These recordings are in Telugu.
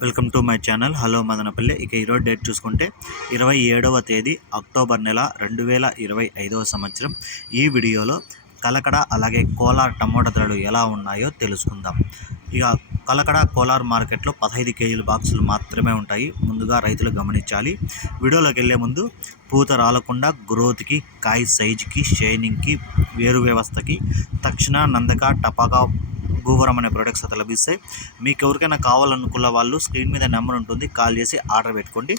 Welcome to my channel. Hello Madanapalle. ఇక ఈరోజు డేట్ చూసుకుంటే ఇరవై ఏడవ తేదీ అక్టోబర్ నెల రెండు వేల ఇరవై ఐదవ సంవత్సరం. ఈ వీడియోలో కలకడ అలాగే కోలార్ టమోటా ధరలు ఎలా ఉన్నాయో తెలుసుకుందాం. ఇక కలకడ కోలార్ మార్కెట్లో పదహైదు కేజీల బాక్సులు మాత్రమే ఉంటాయి. ముందుగా రైతులు గమనించాలి. వీడియోలోకి వెళ్ళే ముందు పూత రాలకుండా గ్రోత్కి కాయ సైజుకి షైనింగ్కి వేరు వ్యవస్థకి తక్షణ నందక టపాకా గూవరం అనే ప్రొడక్ట్స్ అయితే లభిస్తాయి మీకు ఎవరికైనా కావాలనుకున్న వాళ్ళు స్క్రీన్ మీద నెంబర్ ఉంటుంది కాల్ చేసి ఆర్డర్ పెట్టుకోండి.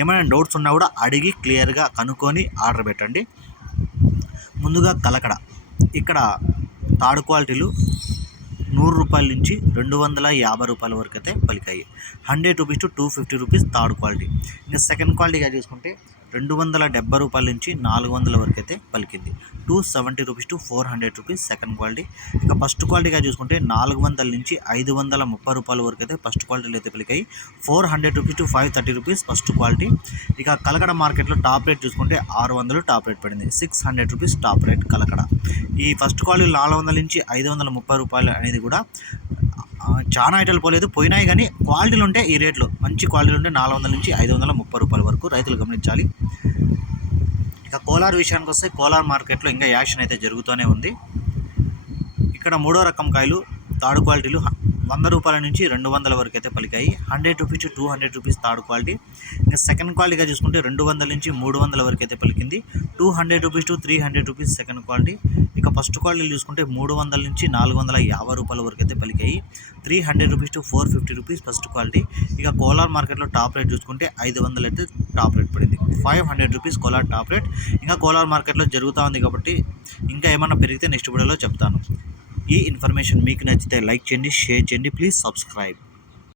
ఏమైనా డౌట్స్ ఉన్నా కూడా అడిగి క్లియర్గా కనుక్కొని ఆర్డర్ పెట్టండి. ముందుగా కలకడ. ఇక్కడ తాడు క్వాలిటీలు నూరు రూపాయల నుంచి రెండు వందల యాభై రూపాయల వరకు అయితే పలికాయి. Hundred rupees to two fifty rupees third quality. ఇంకా సెకండ్ క్వాలిటీగా చూసుకుంటే రెండు వందల డెబ్బై రూపాయల నుంచి నాలుగు వందల వరకు అయితే పలికింది. Two seventy rupees to four hundred rupees second quality. ఇక ఫస్ట్ క్వాలిటీగా చూసుకుంటే నాలుగు వందల నుంచి ఐదు వందల ముప్పై రూపాయల వరకు అయితే ఫస్ట్ క్వాలిటీలో అయితే పలికాయి. Four hundred rupees to five thirty rupees first quality. ఇక కలకడ మార్కెట్లో టాప్ రేట్ చూసుకుంటే ఆరు వందలు టాప్ రేట్ పడింది. Six hundred rupees top rate Kalakada. ఈ ఫస్ట్ క్వాలిటీ నాలుగు వందల నుంచి ఐదు వందల ముప్పై రూపాయలు అనేది కూడా చాలా ఐటలు పోలేదు. పోయినాయి కానీ క్వాలిటీలు ఉంటే ఈ రేట్లు. మంచి క్వాలిటీలు ఉంటే నాలుగు వందల నుంచి ఐదు వందల ముప్పై రూపాయల వరకు రైతులు గమనించాలి. ఇక కోలార్ విషయానికి వస్తే కోలార్ మార్కెట్లో ఇంకా యాక్షన్ అయితే జరుగుతూనే ఉంది. ఇక్కడ మూడో రకం కాయలు తాడు క్వాలిటీలు వంద రూపాయల నుంచి రెండు వందల వరకు అయితే పలికాయి. Hundred rupees to hundred rupees third quality. ఇంకా సెకండ్ క్వాలిటీగా చూసుకుంటే రెండు వందల నుంచి మూడు వందల వరకు అయితే పలికింది. Two hundred rupees to three hundred rupees second quality. ఇక ఫస్ట్ క్వాలిటీ చూసుకుంటే మూడు వందల నుంచి నాలుగు వందల యాభై రూపాయల వరకు అయితే పలికాయి. Three hundred rupees to four fifty rupees first quality. ఇక కోలార్ మార్కెట్లో టాప్ రేట్ చూసుకుంటే ఐదు వందలు అయితే టాప్ రేట్ పడింది. Five hundred rupees Kolar top rate. ఇంకా కోలార్ మార్కెట్లో జరుగుతూ ఉంది కాబట్టి ఇంకా ఏమన్నా పెరిగితే నెక్స్ట్ వీడియోలో చెప్తాను. ఈ ఇన్ఫర్మేషన్ మీకు నచ్చితే లైక్ చేయండి షేర్ చేయండి ప్లీజ్ సబ్స్క్రైబ్.